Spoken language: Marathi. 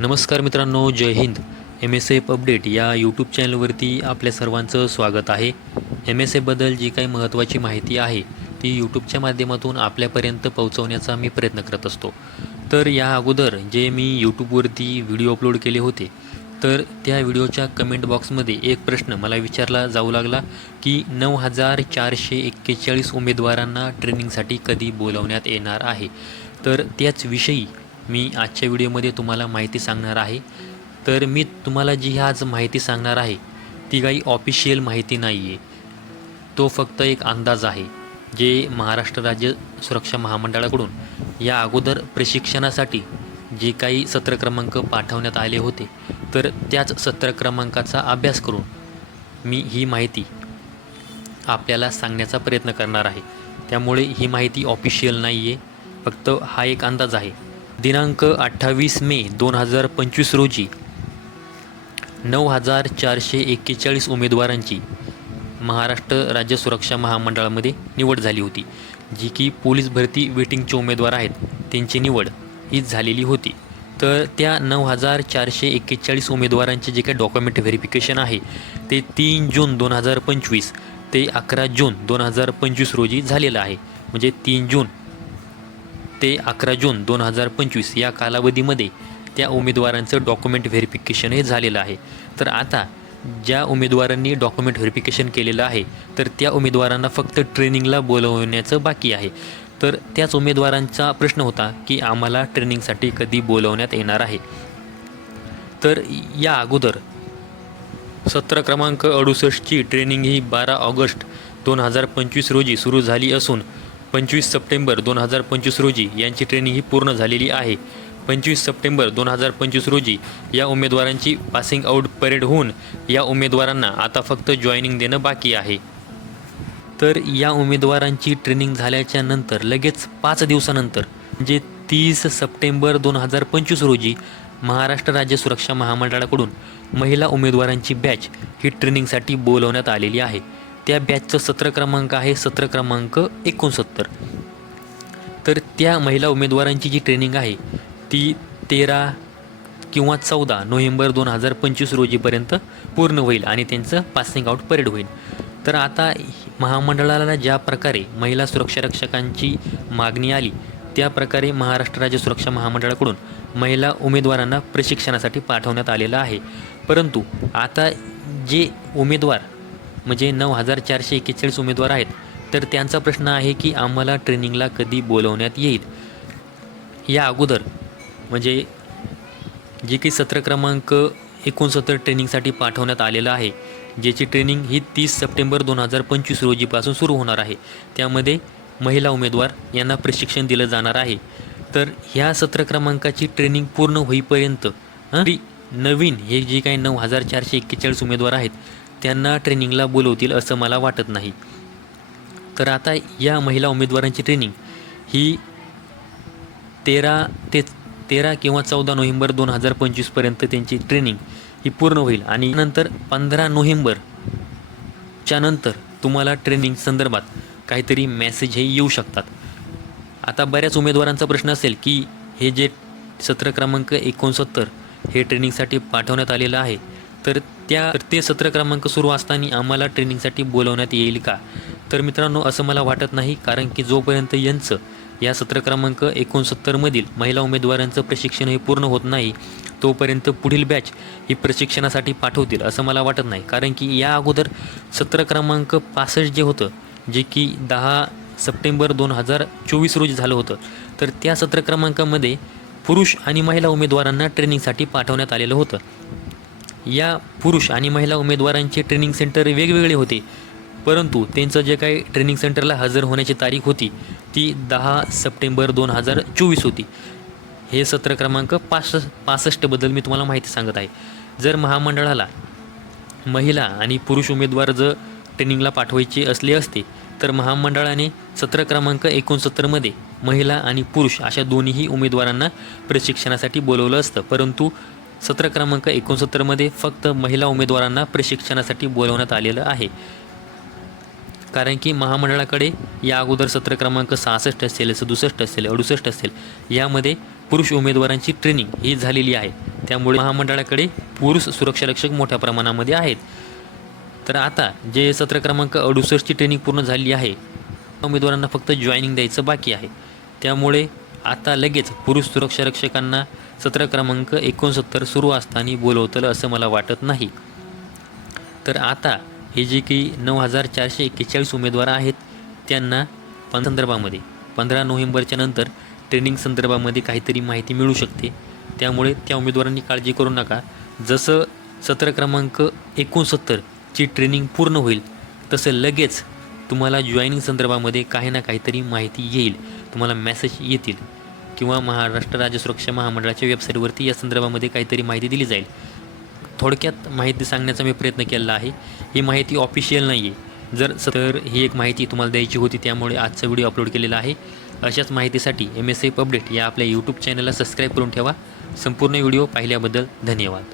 नमस्कार मित्रांनो जय Hind. M S F update या यूट्यूब चॅनलवरती आपल्या सर्वांचं स्वागत आहे. एम एस एफबद्दल जी काही महत्त्वाची माहिती आहे ती यूट्यूबच्या माध्यमातून आपल्यापर्यंत पोहोचवण्याचा मी प्रयत्न करत असतो. तर या अगोदर जे मी यूट्यूबवरती व्हिडिओ अपलोड केले होते तर त्या व्हिडिओच्या कमेंट बॉक्समध्ये एक प्रश्न मला विचारला जाऊ लागला की नऊ हजार चारशे एक्केचाळीस उमेदवारांना ट्रेनिंगसाठी कधी बोलवण्यात येणार आहे? तर त्याच विषयी मी आजच्या व्हिडिओमध्ये तुम्हाला माहिती सांगणार आहे. तर मी तुम्हाला जी आज माहिती सांगणार आहे ती काही ऑफिशियल माहिती नाही आहे तो फक्त एक अंदाज आहे जे महाराष्ट्र राज्य सुरक्षा महामंडळाकडून या अगोदर प्रशिक्षणासाठी जे काही सत्र क्रमांक पाठवण्यात आले होते तर त्याच सत्र क्रमांकाचा अभ्यास करून मी ही माहिती आपल्याला सांगण्याचा प्रयत्न करणार आहे. त्यामुळे ही माहिती ऑफिशियल नाही आहे फक्त हा एक अंदाज आहे. दिनांक अठ्ठावीस मे दोन हजार पंचवीस रोजी नऊ हजार चारशे एक्केचाळीस उमेदवारांची महाराष्ट्र राज्य सुरक्षा महामंडळामध्ये निवड झाली होती जी की पोलीस भरती वेटिंगचे उमेदवार आहेत त्यांची निवड ही झालेली होती. तर त्या नऊ हजार चारशे एक्केचाळीस उमेदवारांचे जे काही डॉक्युमेंट व्हेरिफिकेशन आहे ते तीन जून दोन हजार पंचवीस ते अकरा जून दोन हजार पंचवीस रोजी झालेलं आहे. म्हणजे तीन जून ते अकरा जून दोन हजार पंचवीस या कालावधीमध्ये त्या उमेदवारांचं डॉक्युमेंट व्हेरिफिकेशन हे झालेलं आहे. तर आता ज्या उमेदवारांनी डॉक्युमेंट व्हेरिफिकेशन केलेलं आहे तर त्या उमेदवारांना फक्त ट्रेनिंगला बोलवण्याचं बाकी आहे. तर त्याच उमेदवारांचा प्रश्न होता की आम्हाला ट्रेनिंगसाठी कधी बोलवण्यात येणार आहे. तर या अगोदर सत्र क्रमांक अडुसष्टची ट्रेनिंग ही बारा ऑगस्ट दोन हजार पंचवीस रोजी सुरू झाली असून पंचवीस सप्टेंबर दोन हजार पंचवीस रोजी यांची ट्रेनिंग ही पूर्ण झालेली आहे. पंचवीस सप्टेंबर दोन हजार पंचवीस रोजी या उमेदवारांची पासिंग आऊट परेड होऊन या उमेदवारांना आता फक्त जॉईनिंग देणं बाकी आहे. तर या उमेदवारांची ट्रेनिंग झाल्याच्यानंतर लगेच पाच दिवसानंतर म्हणजे तीस सप्टेंबर दोन हजार पंचवीस रोजी महाराष्ट्र राज्य सुरक्षा महामंडळाकडून महिला उमेदवारांची बॅच ही ट्रेनिंगसाठी बोलवण्यात आलेली आहे. त्या बॅचचं सत्र क्रमांक आहे सत्र क्रमांक एकोणसत्तर. तर त्या महिला उमेदवारांची जी ट्रेनिंग आहे ती तेरा किंवा चौदा नोव्हेंबर दोन हजार पंचवीस रोजीपर्यंत पूर्ण होईल आणि त्यांचं पासिंग आउट परेड होईल. तर आता महामंडळाला ज्या प्रकारे महिला सुरक्षारक्षकांची मागणी आली त्या प्रकारे महाराष्ट्र राज्य सुरक्षा महामंडळाकडून महिला उमेदवारांना प्रशिक्षणासाठी पाठवण्यात आलेलं आहे. परंतु आता जे उमेदवार म्हणजे नऊ हजार चारशे एक्केचाळीस उमेदवार आहेत. तर त्यांचा प्रश्न आहे की आम्हाला ट्रेनिंगला कधी बोलवण्यात येईल? या अगोदर म्हणजे जे काही सत्र क्रमांक एकोणसत्तर ट्रेनिंगसाठी पाठवण्यात आलेलं आहे ज्याची ट्रेनिंग ही तीस सप्टेंबर दोन हजार पंचवीस रोजीपासून सुरू होणार आहे. त्यामध्ये महिला उमेदवार यांना प्रशिक्षण दिलं जाणार आहे. तर ह्या सत्र क्रमांकाची ट्रेनिंग पूर्ण होईपर्यंत नवीन हे जे काही नऊ हजार चारशे एक्केचाळीस उमेदवार आहेत त्यांना ट्रेनिंगला बोलवतील असं मला वाटत नाही. तर आता या महिला उमेदवारांची ट्रेनिंग ही तेरा ते तेरा किंवा चौदा नोव्हेंबर दोन हजार पंचवीसपर्यंत त्यांची ट्रेनिंग ही पूर्ण होईल. आणि नंतर पंधरा नोव्हेंबरच्या नंतर तुम्हाला ट्रेनिंग संदर्भात काहीतरी मेसेज हे येऊ शकतात. आता बऱ्याच उमेदवारांचा प्रश्न असेल की हे जे सत्र क्रमांक एकोणसत्तर हे ट्रेनिंगसाठी पाठवण्यात आलेलं आहे तर त्या तर ते सत्र क्रमांक सुरू असताना आम्हाला ट्रेनिंगसाठी बोलवण्यात येईल का? तर मित्रांनो असं मला वाटत नाही कारण की जोपर्यंत यांचं या सत्र क्रमांक एकोणसत्तरमधील महिला उमेदवारांचं प्रशिक्षण हे पूर्ण होत नाही तोपर्यंत पुढील बॅच ही प्रशिक्षणासाठी पाठवतील असं मला वाटत नाही. कारण की या अगोदर सत्र क्रमांक पासष्ट जे होतं जे की दहा सप्टेंबर दोन हजार चोवीस रोजी झालं होतं तर त्या सत्र क्रमांकामध्ये पुरुष आणि महिला उमेदवारांना ट्रेनिंगसाठी पाठवण्यात आलेलं होतं. या पुरुष आणि महिला उमेदवारांचे ट्रेनिंग सेंटर वेगवेगळे होते. परंतु त्यांचं जे काही ट्रेनिंग सेंटरला हजर होण्याची तारीख होती ती दहा सप्टेंबर दोन हजार चोवीस होती. हे सत्र क्रमांक पास पासष्टबद्दल मी तुम्हाला माहिती सांगत आहे. जर महामंडळाला महिला आणि पुरुष उमेदवार जर ट्रेनिंगला पाठवायचे असले असते तर महामंडळाने सत्र क्रमांक एकोणसत्तरमध्ये महिला आणि पुरुष अशा दोन्हीही उमेदवारांना प्रशिक्षणासाठी बोलवलं असतं. परंतु सत्र क्रमांक एकोणसत्तरमध्ये फक्त महिला उमेदवारांना प्रशिक्षणासाठी बोलवण्यात आलेलं आहे. कारण की महामंडळाकडे या अगोदर सत्र क्रमांक सहासष्ट असेल सदुसष्ट असेल अडुसष्ट असेल यामध्ये पुरुष उमेदवारांची ट्रेनिंग ही झालेली आहे. त्यामुळे महामंडळाकडे पुरुष सुरक्षारक्षक मोठ्या प्रमाणामध्ये आहेत. तर आता जे सत्र क्रमांक अडुसष्टची ट्रेनिंग पूर्ण झाली आहे उमेदवारांना फक्त जॉईनिंग द्यायचं बाकी आहे. त्यामुळे आता लगेच पुरुष सुरक्षारक्षकांना सत्र क्रमांक एकोणसत्तर सुरू असताना बोलवतलं असं मला वाटत नाही. तर आता हे जे की नऊ हजार चारशे एक्केचाळीस उमेदवार आहेत त्यांना पण संदर्भामध्ये पंधरा नोव्हेंबरच्या नंतर ट्रेनिंग संदर्भामध्ये काहीतरी माहिती मिळू शकते. त्यामुळे त्या उमेदवारांनी काळजी करू नका. जसं सत्र क्रमांक एकोणसत्तरची ट्रेनिंग पूर्ण होईल तसं लगेच तुम्हाला जॉईनिंग संदर्भामध्ये काही ना काहीतरी माहिती येईल. तुम्हाला मेसेज येतील. किंवा महाराष्ट्र राज्य सुरक्षा महामंडळाच्या वेबसाईटवरती या संदर्भामध्ये काहीतरी माहिती दिली जाईल. थोडक्यात माहिती सांगण्याचा मी प्रयत्न केलेला आहे. ही माहिती ऑफिशियल नाही आहे जर तर ही एक माहिती तुम्हाला द्यायची होती त्यामुळे आजचा व्हिडिओ अपलोड केलेला आहे. अशाच माहितीसाठी एम एस एफ अपडेट या आपल्या यूट्यूब चॅनलला सबस्क्राईब करून ठेवा. संपूर्ण व्हिडिओ पाहिल्याबद्दल धन्यवाद.